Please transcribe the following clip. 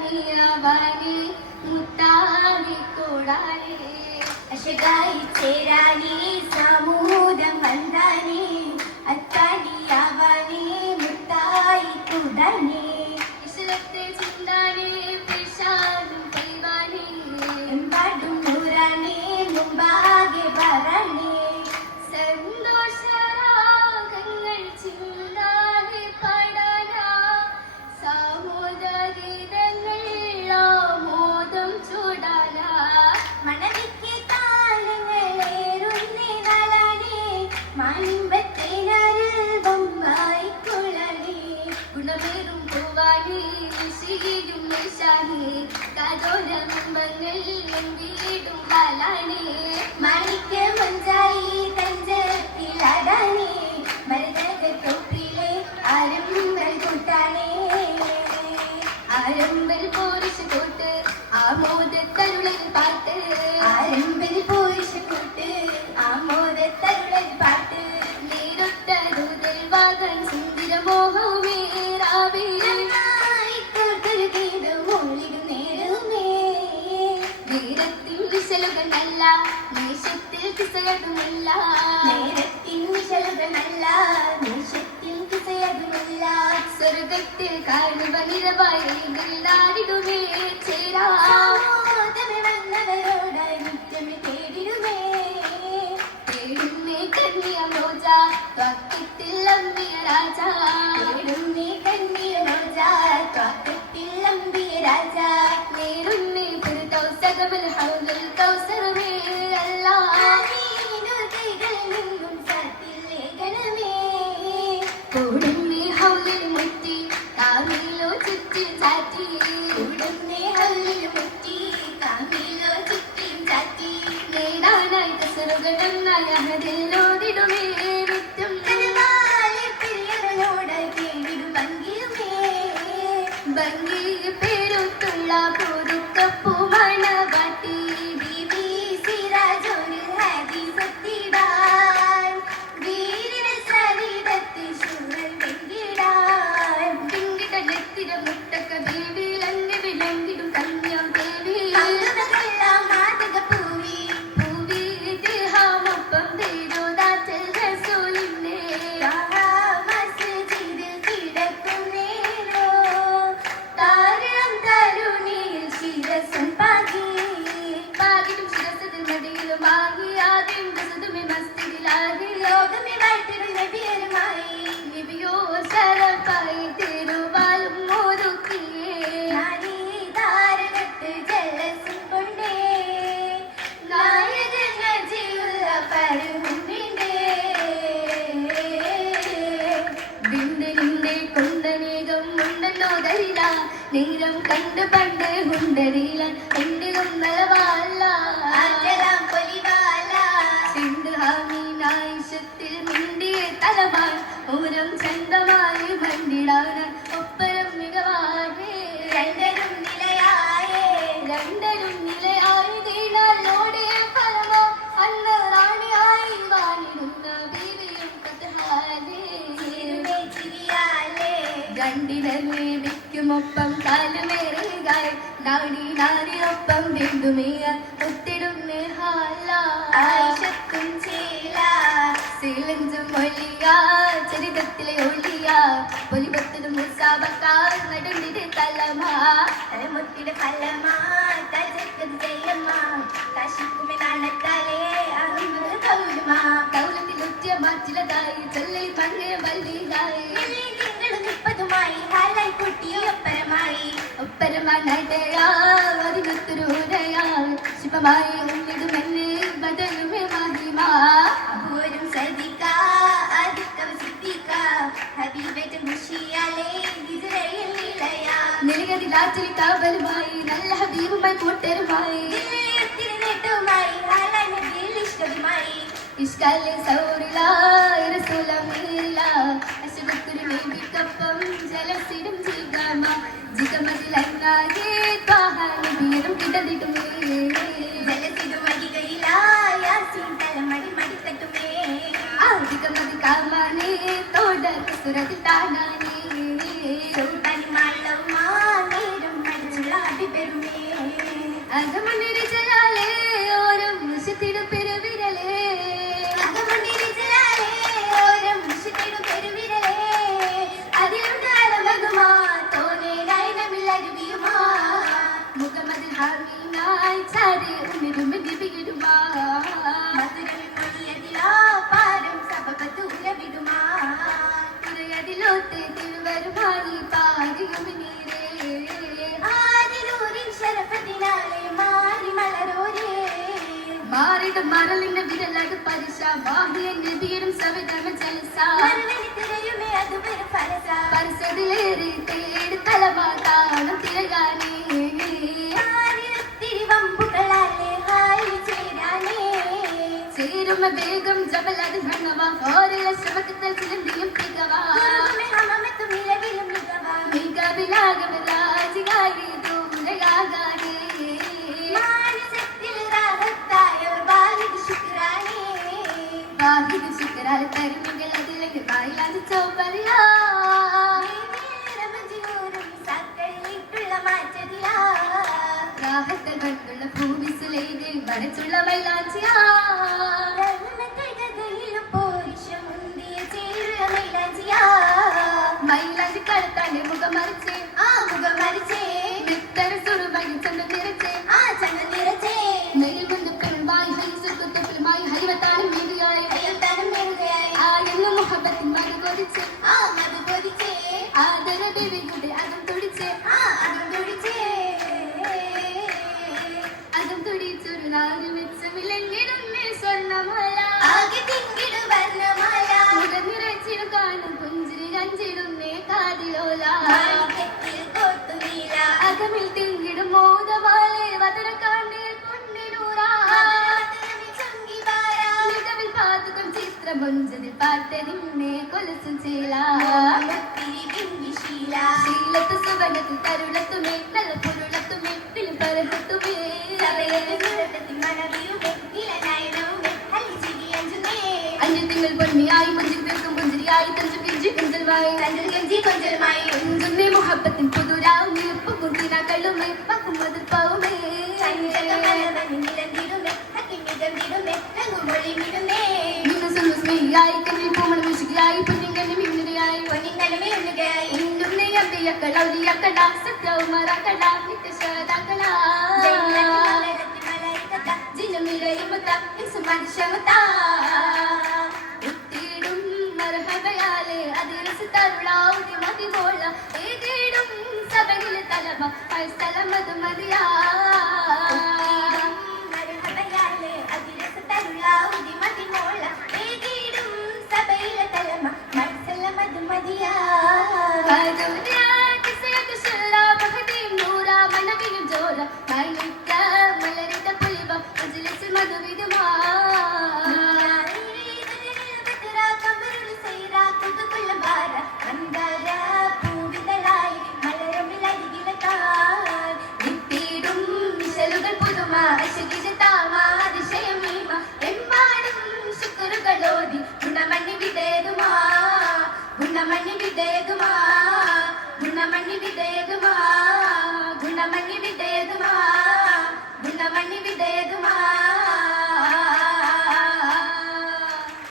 അത്താണിയാവാനെ മുത്താനെ കൂടാനെ അശകായി ചേരാനെ സമൂഹം വന്താനെ അത്താണിയാവാനെ മുത്തായി കൂടാനെ ഇശലത്തെ ചിന്താനെ പിശാലും കൈവാനെ എമ്പാടും നൂറാനെ മുമ്പാകെ വരാനെ സന്തോഷരാഗങ്ങൾ ചിന്താനെ പാടാനാ സഹോദരീതങ്ങൾ മോദം ചൂടാനാ മണവിക്ക് താളങ്ങളേറുന്നേ നാളാനേ മാലിമ്പത്തേനാരിൽ ബൊമ്പായി കുളനേ ഗുണമേറും പൂവാനേ ശീലും നിശാനേ കാതോരമ്പങ്ങൾ വീടും കാലാനേ മാണിക്ക മഞ്ചായി തഞ്ചത്തിലടാനേ മരതക തൊപ്പിലെ ആരമ്പൽ കൂട്ടാനേ ആരമ്പൽ പോരിശ കൂട്ട് ആമോദത്തരുളൻ പാട്ട് ആരമ്പൽ പോരിശ കൂട്ട് ആമോദത്തരുളൻ പാട്ട് നേരൊട്ട ദൂതൽ വാഗൻ സുന്ദരമോഹമേ രാവേ നേരത്തിൻ വിശലുകളല്ല നേശത്തിൽ കിസയതുമില്ല നേരത്തിൻ വിശലുകളല്ല നേശത്തിൽ കിസയതുമില്ല സ്വർഗത്തിൽ കാണുക നിരവായി നാടിടുമേ ചേരാമേ വന്നവരോട് നിത്യമേ തേടിടുമേ തേടുന്നേ കന്യ മോജ ത്വക്കത്തിൽ അമ്മിയ രാജ തേടുന്നേ കന്യ മോജ ത്വക്കത്തിൽ അമ്മിയ രാജ നേരുന്നേ സകമൽ ഹൗദൽ കൗസർ മേ അല്ലാഹ് കൈകളിൽ നിന്നും സത്തിലേഖനമേ കൂടുന്നേ ഹൗദിൽ മുറ്റി കാമിലോ ചുറ്റി ചാറ്റി കൂടുന്നേ ഹൗദിൽ മുറ്റി കാമിലോ ചുറ്റി ചാറ്റി നേടാനായി കസറുകളെന്നായ ഹദിലോടിടുമേ നിത്യം കനവാലെ പ്രിയകളോട് കേടിടും ഭംഗിയുമേ ഭംഗി പേരുത്തുള്ള പൂരുക്കപ്പൂ മണവാട്ടി ബീബി സിരാജോന് ഹദി സത്തിടാൻ വീരിന ശരീരത്തിൽ ശൂരൻ വെങ്കിടാൻ പിങ്കിടലെത്തിര മുട്ടക്ക ബീബി ലങ്ങി വിളങ്ങിടും കന്യാം ദേവി കൗതുകമെല്ലാം മാതക പൂവി പൂവി ദേഹമൊപ്പം ദേരോദാറ്റൽ റസൂലിനെ മസ്ജിദിൽ കിടക്കുന്നേരോ താരം തരുണിയിൽ ശിരസും പാകി പാകിടും ശിരസത്തിൽ മടിയിലും ആകി ആദ്യം ദസതുമേ മസ്ജിദിലാകി ലോകമേ വാഴ്ത്തിടും നബിയരുമായി നബിയോ ശരഫായി തിരുവാലും ഒരുക്കിയേ നാനീ താരകത്ത് ജലസും കൊണ്ടേ നായകൻ നജിയുള്ള പരുമുണ്ടേ ബിന്ദനിന്റെ കൊണ്ടനേകം ഉണ്ടല്ലോ ധരില നേരം കണ്ട് പണ്ട് ഉണ്ടരില എന്റെ കൊന്നലവാല സിന്ധു ഹാമീനായിഷത്തിൽ മിണ്ടിയ തലമാൻ ഓരം ചന്തമായി മണ്ടിടാണ് ഒപ്പരം മികവാനേ രണ്ടരും നിലയായേ രണ്ടരും നിലയായി ദീനാലോടിയ ഫലമോ അന്ന് റാണിയായി വാണിടുന്ന ബീവിയും കഥഹാലേ രണ്ടിടമേ വിക്കുമൊപ്പം കാലുമേറിയായി നാടി നാടിനൊപ്പം ബിന്ദുമേയ ഒത്തിടുന്നേ ഹാല ആയിഷത്തും ചേല സീലഞ്ചും ഒളിയ ചരിതത്തിലെ ഒളിയ പൊലിപത്തതും മുസാബക്കാർ നടുണ്ടിന്റെ തലമാ മുത്തിയുടെ ഫലമാ തജക്കത് ചെയ്യമ്മ കാശിക്കുമെ നാണത്താലേ അഹമ്മദ് കൗലുമാ കൗലത്തിൽ ഉറ്റിയ മാറ്റിലതായി ചൊല്ലി പങ്കെ വല്ലിയായി ുമായി ഹാലായി പൊട്ടി ഒപ്പരമായി ഒപ്പരമാനടയാ ശിവമായി ഉള്ളിടുമെന്നെ ബദലുമേ മാഹിമാ അപൂരം സദിക ആദിക്കവ സിദ്ദീക ഹബീബത്തെ മുഷിയാലേ ഹിജ്റയിൽ ലീലയാ നിലകതി ലാറ്റിൽ കാവലുമായി നല്ല ഹബീബുമായി കൂട്ടരുമായി നേട്ടവുമായി ഹാലായി നബിയിൽ ഇഷ്ടവുമായി ഇഷ്കാലെ സൗറില റസൂല മീല അശുബത്തുരി മേബിക്കൊപ്പം ജലസിടും ജിഗമ ജിഗമതിലങ്ങാകെ ത്വാഹ നബിയും കിടന്നിട്ടുമേ ജലസിടും അടികയില യാസീൻ തലമടി മടിക്കട്ടുമേ ആദികമതി കാമാനേ തോട കസുരതി താനാനേ സൗതാനി മാളവുമാ നേരം മടിച്ചുള്ള മറലിന്റെ വിരലത് പരിശ വാഹിയന്റെ വീരും സവിധമ ജലസ പരിസതിലേറി തേടി തലമാതാണം തിരകാനേ ചേരുമ വേഗം ജബലത് ഹണവ ഓരല ശ്രമത്തിൽ ചിലന്തിയും തികവാ മികവിലാകവ രാജികായി ദൂരയാകാനേ വാഹിദ് ശുക്രാൽ തരുമകൾ അതിലേക്ക് വായിലാതി ചോപ്പറിയാ രാഹത്തിൽ വന്നുള്ള ഭൂമിസുലൈകൾ വരച്ചുള്ള മൈലാഞ്ചിയാ മൈലാഞ്ചി കഴുത്താന്റെ മുഖം മറിച്ചേ വിത്തര സുറുമായി ചന്ത നിറച്ചേ നെയിൽ മുണ്ടുക്കളുമായി ഹൈസുക്കുത്തുമായി ഹൈവത്താനും മീതിയായി ആയെന്ന് മുഹബത്തിൻ മധു കൊതിച്ച് ആദര ദേവിയുടെ അകം തുടിച്ച് അകം തുടിച്ചൊരു നാല് വെച്ച വിലങ്ങിടുന്നേ സ്വർണ്ണമല മുഖം നിറച്ചിടു കാണും പുഞ്ചിരി കഞ്ചിടുന്നേ കാതിലോല അകമിൽ തിങ്ങിടും മോദമാലേ വതന കാണ്ടേ പൊന്നിനൂറാ മികവിൽ പാതുകം ചിത്രമൊഞ്ചതിൽ പാർത്ത നിന്നെ കൊലസും ശീലത്ത് സുവർണത്തിൽ തരുളത്തുമേ നല്ല പൊരുളത്തുമേ വിളിപ്പരഹത്തുമേ അഞ്ചു തിങ്കൾ പൊന്നിയായി മഞ്ചിൽ തീർക്കും പുഞ്ചിരിയായി തഞ്ചു പിഞ്ചി കൊഞ്ചലുമായി കുഞ്ചുമേ മുഹബത്തിൻ പുതുരാവും നീർപ്പും കുന്തിനകളുമേ പക്കും മതിർപ്പാവുമേ സ്നേഹിയായി കണ്ണിൽ പൂമണ മിശുകയായി പൊന്നിങ്ങനെ മിന്നുകയായി ഇന്നും നെയ്യക്കട സത്യവും മറക്കട നിത്യശതാക്കട ജിനമിരയുമത സുമർശമത ഉത്തിടും മർഹബയാലെ അതിരസ് തരുളാവുതി മതിമോള ഏകിടും സബകിലെ തലമ സ്ഥലമത് മതിയാ മർഹബയാലെ അതിരസ് തരുളാവുതി മതിമോള ഏകിടും സബയിലെ തലമ മത്സലമത് മതിയാ കദുരിയാ കിസയ കുശല ബഹദി നൂറാ മനവിയും ജോല മൈനിക്ക മലരിത പുലിവ മജ്ലിസ് മധുവിദുമാ ഗുണമണി വിദേകുമാ